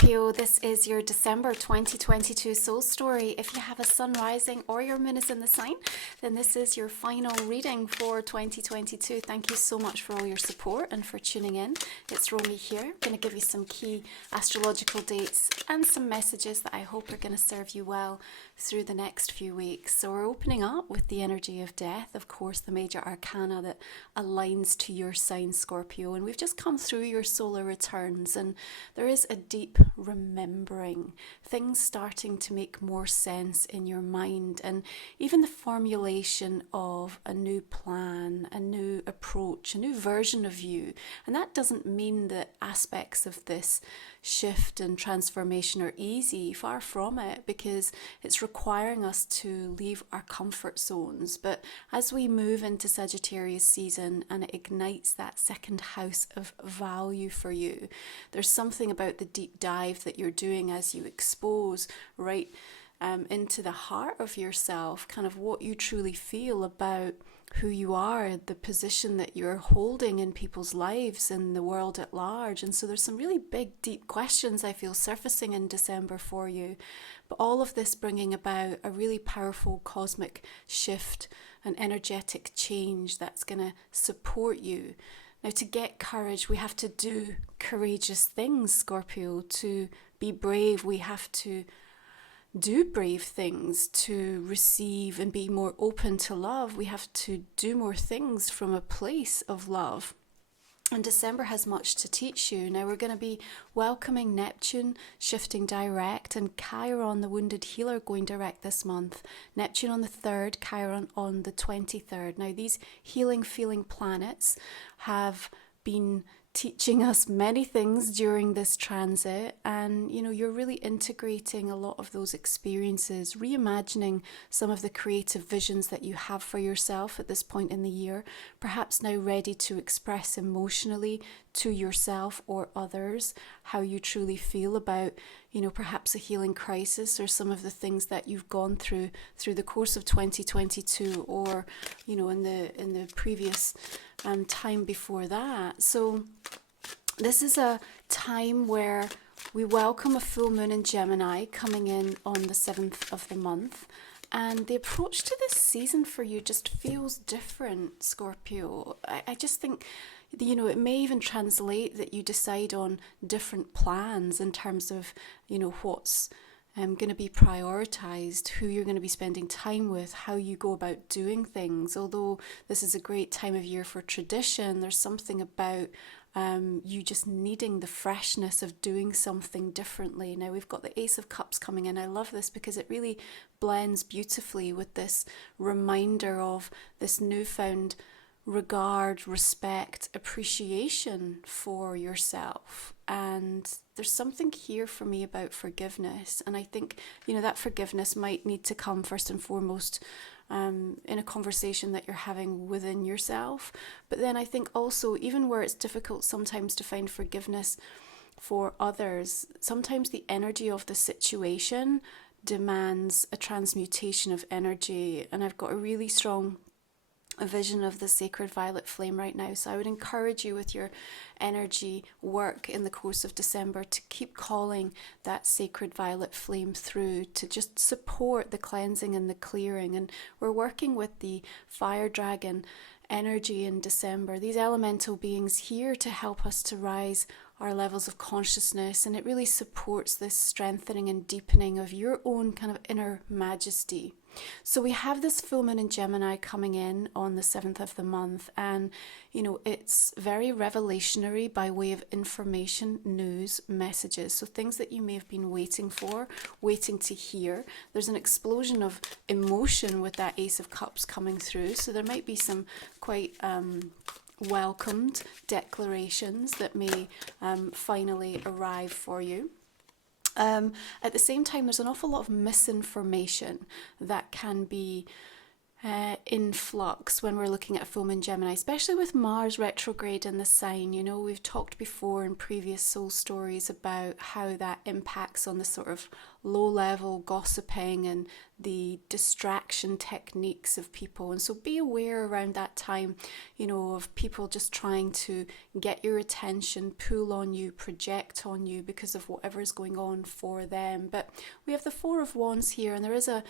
Scorpio, this is your December 2022 soul story. If you have a sun rising or your moon is in the sign, then this is your final reading for 2022. Thank you so much for all your support and for tuning in. It's Romy here. I'm going to give you some key astrological dates and some messages that I hope are going to serve you well through the next few weeks. So we're opening up with the energy of death, of course, the major arcana that aligns to your sign, Scorpio. And we've just come through your solar returns, and there is a deep remembering, things starting to make more sense in your mind, and even the formulation of a new plan, a new approach, a new version of you. And that doesn't mean that aspects of this shift and transformation are easy, far from it, because it's requiring us to leave our comfort zones. But as we move into Sagittarius season and it ignites that second house of value for you, there's something about the deep dive that you're doing as you expose right into the heart of yourself, kind of what you truly feel about who you are, the position that you're holding in people's lives and the world at large. And so there's some really big, deep questions I feel surfacing in December for you. But all of this bringing about a really powerful cosmic shift, an energetic change that's going to support you. Now, to get courage, we have to do courageous things, Scorpio. To be brave, we have to do brave things. To receive and be more open to love, we have to do more things from a place of love. And December has much to teach you. Now we're going to be welcoming Neptune shifting direct and Chiron, the wounded healer, going direct this month. Neptune on the 3rd, Chiron on the 23rd. Now these healing feeling planets have been teaching us many things during this transit, and you're really integrating a lot of those experiences, reimagining some of the creative visions that you have for yourself at this point in the year, perhaps now ready to express emotionally to yourself or others how you truly feel about perhaps a healing crisis or some of the things that you've gone through the course of 2022, or in the previous time before that. So this is a time where we welcome a full moon in Gemini coming in on the 7th of the month. And the approach to this season for you just feels different, Scorpio. I just think, it may even translate that you decide on different plans in terms of, what's going to be prioritized, who you're going to be spending time with, how you go about doing things. Although this is a great time of year for tradition, there's something about you just needing the freshness of doing something differently. Now we've got the Ace of Cups coming in. I love this because it really blends beautifully with this reminder of this newfound regard, respect, appreciation for yourself. And there's something here for me about forgiveness. And I think, that forgiveness might need to come first and foremost in a conversation that you're having within yourself. But then I think also, even where it's difficult sometimes to find forgiveness for others, sometimes the energy of the situation demands a transmutation of energy. And I've got a really strong vision of the sacred violet flame right now. So I would encourage you with your energy work in the course of December to keep calling that sacred violet flame through, to just support the cleansing and the clearing. And we're working with the fire dragon energy in December, these elemental beings here to help us to rise our levels of consciousness, and it really supports this strengthening and deepening of your own kind of inner majesty. So we have this full moon in Gemini coming in on the 7th of the month, and it's very revelationary by way of information, news, messages, so things that you may have been waiting for, waiting to hear. There's an explosion of emotion with that Ace of Cups coming through, so there might be some quite welcomed declarations that may finally arrive for you. At the same time, there's an awful lot of misinformation that can be in flux when we're looking at a full moon Gemini, especially with Mars retrograde in the sign. We've talked before in previous soul stories about how that impacts on the sort of low-level gossiping and the distraction techniques of people. And so be aware around that time, you know, of people just trying to get your attention, pull on you, project on you because of whatever is going on for them. But we have the Four of Wands here, and there is a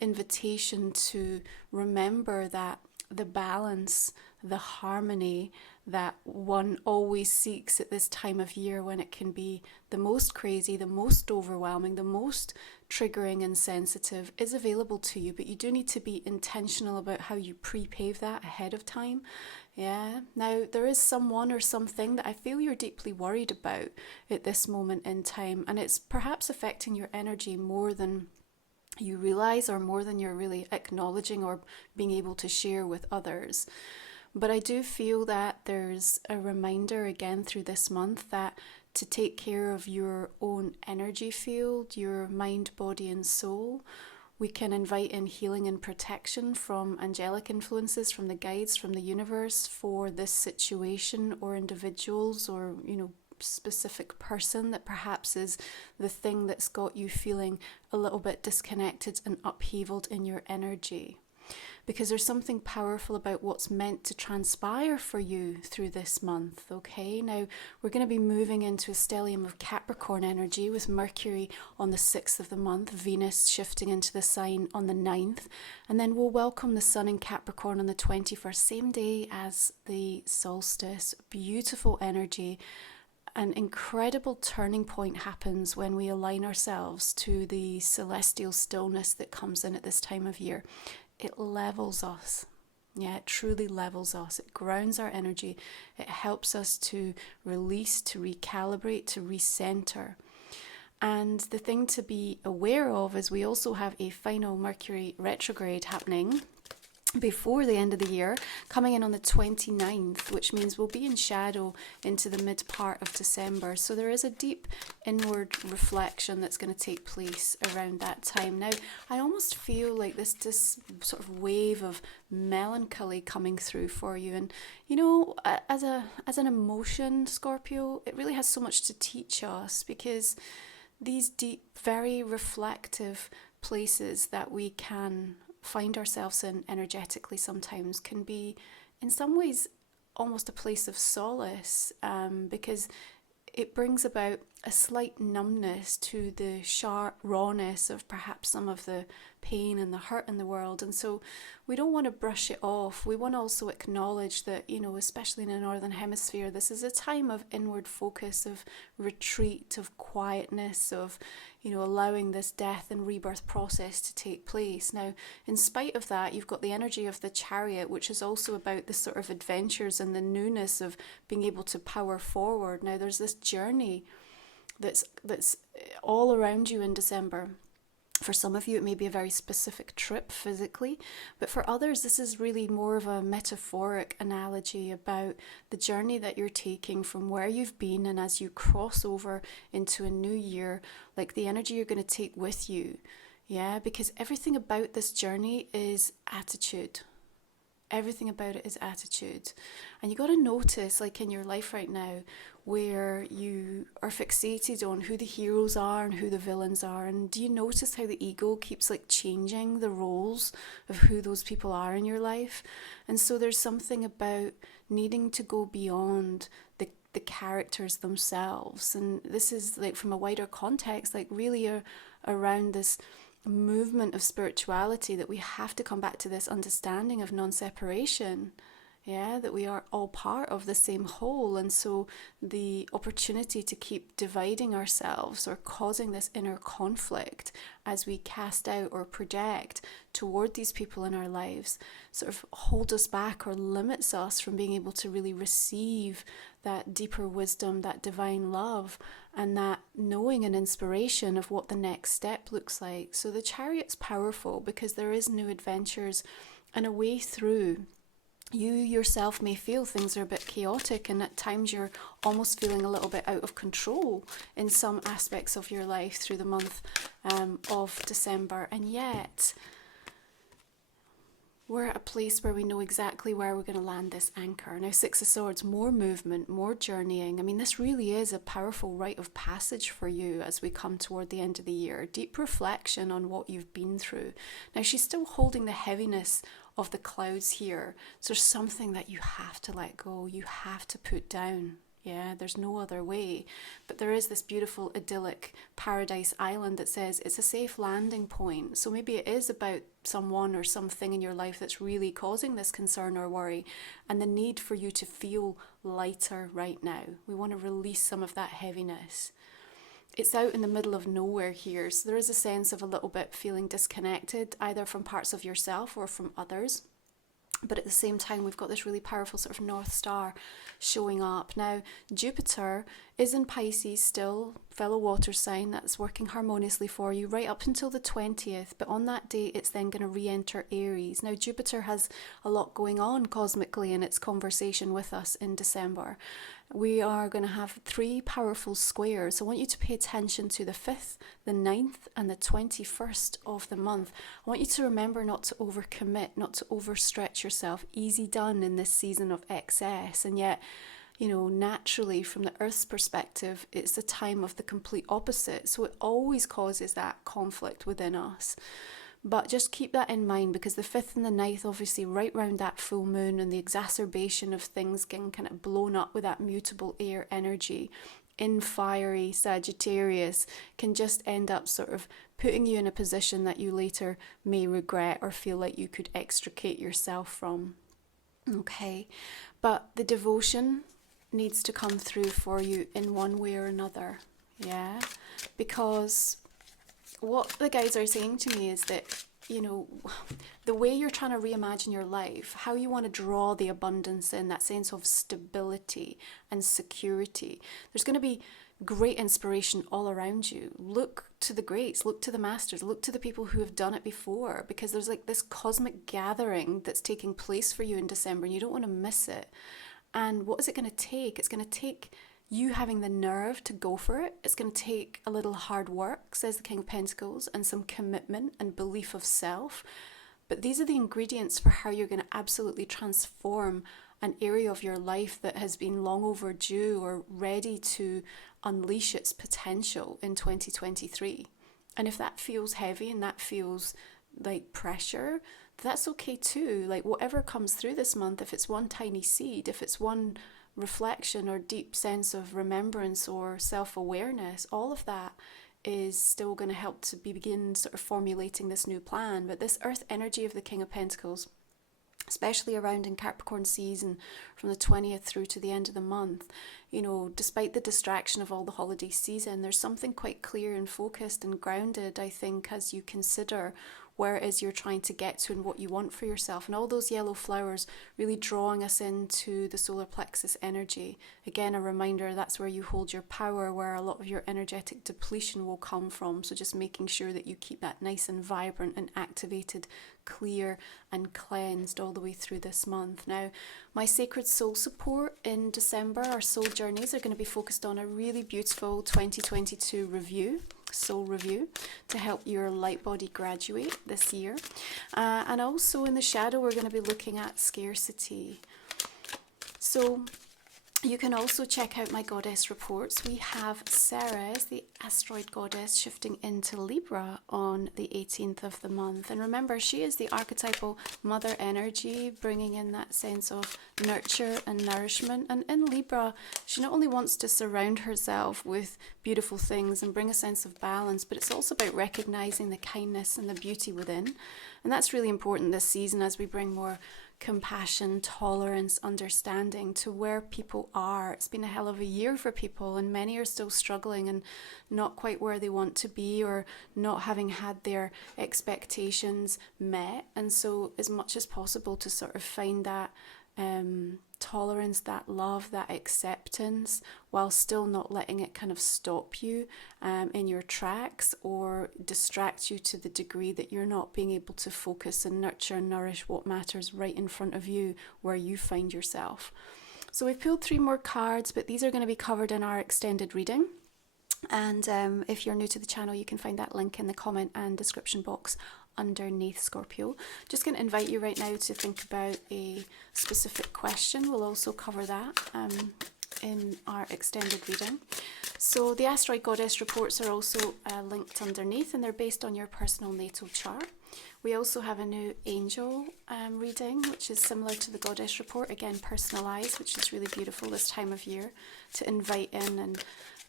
invitation to remember that the balance, the harmony that one always seeks at this time of year, when it can be the most crazy, the most overwhelming, the most triggering and sensitive, is available to you. But you do need to be intentional about how you pre-pave that ahead of time. Yeah. Now, there is someone or something that I feel you're deeply worried about at this moment in time, and it's perhaps affecting your energy more than you realize, or more than you're really acknowledging or being able to share with others. But I do feel that there's a reminder again through this month that to take care of your own energy field, your mind, body and soul, we can invite in healing and protection from angelic influences, from the guides, from the universe for this situation or individuals, or, you know, specific person that perhaps is the thing that's got you feeling a little bit disconnected and upheavaled in your energy. Because there's something powerful about what's meant to transpire for you through this month, okay? Now, we're going to be moving into a stellium of Capricorn energy with Mercury on the 6th of the month, Venus shifting into the sign on the 9th, and then we'll welcome the Sun in Capricorn on the 21st, same day as the solstice. Beautiful energy. An incredible turning point happens when we align ourselves to the celestial stillness that comes in at this time of year. It levels us. Yeah, it truly levels us. It grounds our energy. It helps us to release, to recalibrate, to recenter. And the thing to be aware of is we also have a final Mercury retrograde happening before the end of the year, coming in on the 29th, which means we'll be in shadow into the mid part of December. So there is a deep inward reflection that's going to take place around that time. Now, I almost feel like this sort of wave of melancholy coming through for you. And, you know, as an emotion, Scorpio, it really has so much to teach us, because these deep, very reflective places that we can find ourselves in energetically sometimes can be in some ways almost a place of solace, because it brings about a slight numbness to the sharp rawness of perhaps some of the pain and the hurt in the world. And so we don't want to brush it off. We want to also acknowledge that, you know, especially in the Northern Hemisphere, this is a time of inward focus, of retreat, of quietness, of, you know, allowing this death and rebirth process to take place. Now, in spite of that, you've got the energy of the Chariot, which is also about the sort of adventures and the newness of being able to power forward. Now, there's this journey that's all around you in December. For some of you, it may be a very specific trip physically, but for others, this is really more of a metaphoric analogy about the journey that you're taking from where you've been, and as you cross over into a new year, like the energy you're going to take with you. Yeah, because everything about this journey is attitude. Everything about it is attitude. And you got to notice, like in your life right now, where you are fixated on who the heroes are and who the villains are. And do you notice how the ego keeps like changing the roles of who those people are in your life? And so there's something about needing to go beyond the characters themselves. And this is like from a wider context, like really around this movement of spirituality, that we have to come back to this understanding of non-separation. Yeah, that we are all part of the same whole. And so the opportunity to keep dividing ourselves or causing this inner conflict as we cast out or project toward these people in our lives sort of hold us back or limits us from being able to really receive that deeper wisdom, that divine love, and that knowing and inspiration of what the next step looks like. So the Chariot's powerful because there is new adventures and a way through. You yourself may feel things are a bit chaotic, and at times you're almost feeling a little bit out of control in some aspects of your life through the month of December. And yet, we're at a place where we know exactly where we're going to land this anchor. Now, Six of Swords, more movement, more journeying. I mean, this really is a powerful rite of passage for you as we come toward the end of the year. Deep reflection on what you've been through. Now, she's still holding the heaviness of the clouds here. So there's something that you have to let go, you have to put down. Yeah, there's no other way. But there is this beautiful idyllic paradise island that says it's a safe landing point. So maybe it is about someone or something in your life that's really causing this concern or worry, and the need for you to feel lighter right now. We want to release some of that heaviness. It's out in the middle of nowhere here. So there is a sense of a little bit feeling disconnected, either from parts of yourself or from others. But at the same time, we've got this really powerful sort of North Star showing up. Now, Jupiter is in Pisces still, fellow water sign, that's working harmoniously for you right up until the 20th. But on that day, it's then going to re-enter Aries. Now, Jupiter has a lot going on cosmically in its conversation with us in December. We are going to have 3 powerful squares. So I want you to pay attention to the 5th, the 9th, and the 21st of the month. I want you to remember not to overcommit, not to overstretch yourself. Easy done in this season of excess. And yet, you know, naturally from the Earth's perspective, it's the time of the complete opposite. So it always causes that conflict within us. But just keep that in mind, because the 5th and the 9th, obviously right round that full moon and the exacerbation of things getting kind of blown up with that mutable air energy in fiery Sagittarius can just end up sort of putting you in a position that you later may regret or feel like you could extricate yourself from. Okay, but the devotion needs to come through for you in one way or another. Yeah, because what the guys are saying to me is that, you know, the way you're trying to reimagine your life, how you want to draw the abundance in, that sense of stability and security, there's going to be great inspiration all around you. Look to the greats, look to the masters, look to the people who have done it before, because there's like this cosmic gathering that's taking place for you in December and you don't want to miss it. And what is it going to take? It's going to take you having the nerve to go for it. It's going to take a little hard work, says the King of Pentacles, and some commitment and belief of self. But these are the ingredients for how you're going to absolutely transform an area of your life that has been long overdue or ready to unleash its potential in 2023. And if that feels heavy and that feels like pressure, that's okay too. Like whatever comes through this month, if it's one tiny seed, if it's one reflection or deep sense of remembrance or self-awareness, all of that is still going to help to begin sort of formulating this new plan. But this earth energy of the King of Pentacles, especially around in Capricorn season from the 20th through to the end of the month, you know, despite the distraction of all the holiday season, there's something quite clear and focused and grounded, I think, as you consider where it is you're trying to get to and what you want for yourself. And all those yellow flowers really drawing us into the solar plexus energy. Again, a reminder, that's where you hold your power, where a lot of your energetic depletion will come from. So just making sure that you keep that nice and vibrant and activated, clear and cleansed all the way through this month. Now, my sacred soul support in December, our soul journeys, are going to be focused on a really beautiful 2022 review, soul review, to help your light body graduate this year. And also in the shadow, we're going to be looking at scarcity. So you can also check out my goddess reports. We have Ceres, the asteroid goddess, shifting into Libra on the 18th of the month. And remember, she is the archetypal mother energy, bringing in that sense of nurture and nourishment. And in Libra, she not only wants to surround herself with beautiful things and bring a sense of balance, but it's also about recognizing the kindness and the beauty within. And that's really important this season as we bring more compassion, tolerance, understanding to where people are. It's been a hell of a year for people, and many are still struggling and not quite where they want to be, or not having had their expectations met. And so as much as possible to sort of find that tolerance, that love, that acceptance, while still not letting it kind of stop you in your tracks or distract you to the degree that you're not being able to focus and nurture and nourish what matters right in front of you where you find yourself. So we've pulled 3 more cards, but these are going to be covered in our extended reading. And if you're new to the channel, you can find that link in the comment and description box underneath, Scorpio. Just going to invite you right now to think about a specific question. We'll also cover that in our extended reading. So the asteroid goddess reports are also linked underneath, and they're based on your personal natal chart. We also have a new angel reading, which is similar to the goddess report, again personalised, which is really beautiful this time of year to invite in and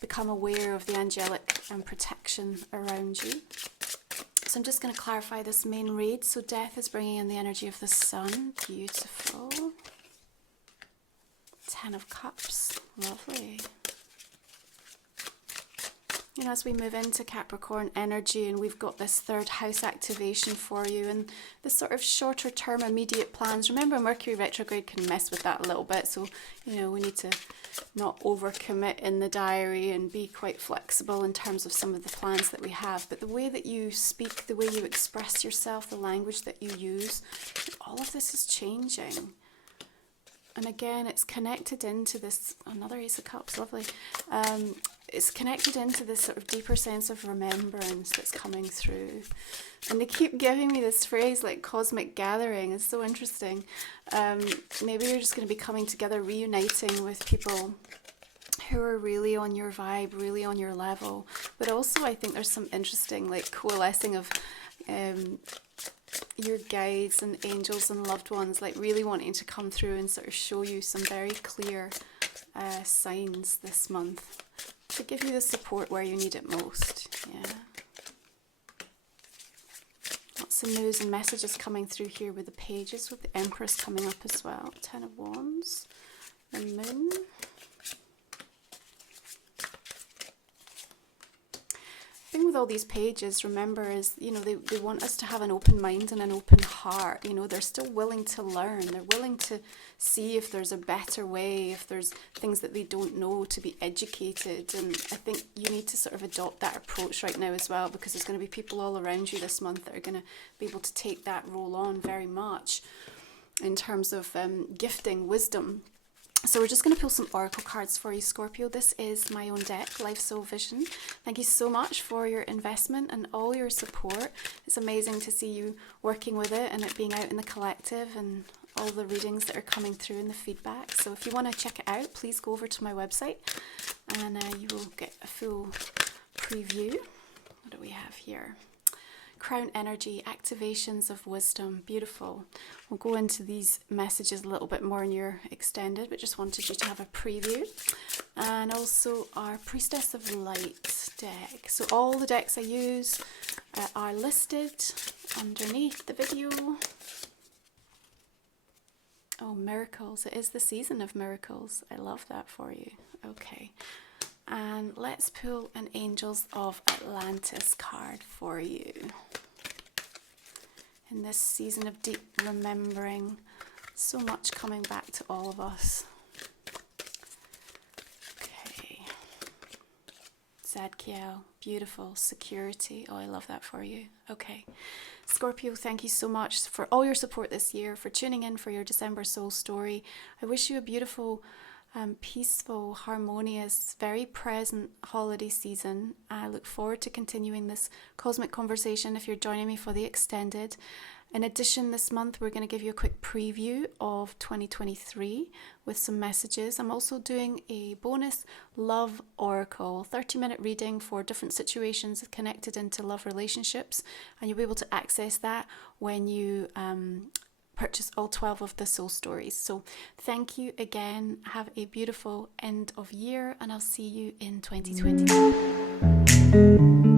become aware of the angelic protection around you. So I'm just going to clarify this main read. So death is bringing in the energy of the sun. Beautiful. 10 of Cups. Lovely. You know, as we move into Capricorn energy, and we've got this third house activation for you, and the sort of shorter term immediate plans. Remember, Mercury retrograde can mess with that a little bit, so you know, we need to not overcommit in the diary and be quite flexible in terms of some of the plans that we have. But the way that you speak, the way you express yourself, the language that you use, all of this is changing. And again, it's connected into this, another Ace of Cups, lovely. It's connected into this sort of deeper sense of remembrance that's coming through. And they keep giving me this phrase like cosmic gathering. It's so interesting. Maybe you're just going to be coming together, reuniting with people who are really on your vibe, really on your level. But also I think there's some interesting like coalescing of your guides and angels and loved ones, like really wanting to come through and sort of show you some very clear signs this month to give you the support where you need it most. Yeah. Lots of news and messages coming through here with the pages, with the Empress coming up as well. 10 of Wands, the Moon. The thing with all these pages, remember, is, you know, they want us to have an open mind and an open heart. You know, they're still willing to learn. They're willing to see if there's a better way, if there's things that they don't know, to be educated. And I think you need to sort of adopt that approach right now as well, because there's going to be people all around you this month that are going to be able to take that role on very much in terms of gifting, wisdom. So we're just going to pull some oracle cards for you, Scorpio. This is my own deck, Life Soul Vision. Thank you so much for your investment and all your support. It's amazing to see you working with it and it being out in the collective and all the readings that are coming through in the feedback. So if you want to check it out, please go over to my website and you will get a full preview. What do we have here? Crown energy, activations of wisdom. Beautiful. We'll go into these messages a little bit more in your extended, but just wanted you to have a preview. And also our Priestess of Light deck. So all the decks I use are listed underneath the video. Oh, miracles. It is the season of miracles. I love that for you. Okay. And let's pull an Angels of Atlantis card for you. In this season of deep remembering, so much coming back to all of us. Okay. Zadkiel, beautiful, security. Oh, I love that for you. Okay. Scorpio, thank you so much for all your support this year, for tuning in for your December soul story. I wish you a beautiful, peaceful, harmonious, very present holiday season. I look forward to continuing this cosmic conversation if you're joining me for the extended. In addition, this month we're going to give you a quick preview of 2023 with some messages. I'm also doing a bonus love oracle, 30-minute reading for different situations connected into love relationships, and you'll be able to access that when you purchase all 12 of the soul stories. So thank you again. Have a beautiful end of year, and I'll see you in 2022.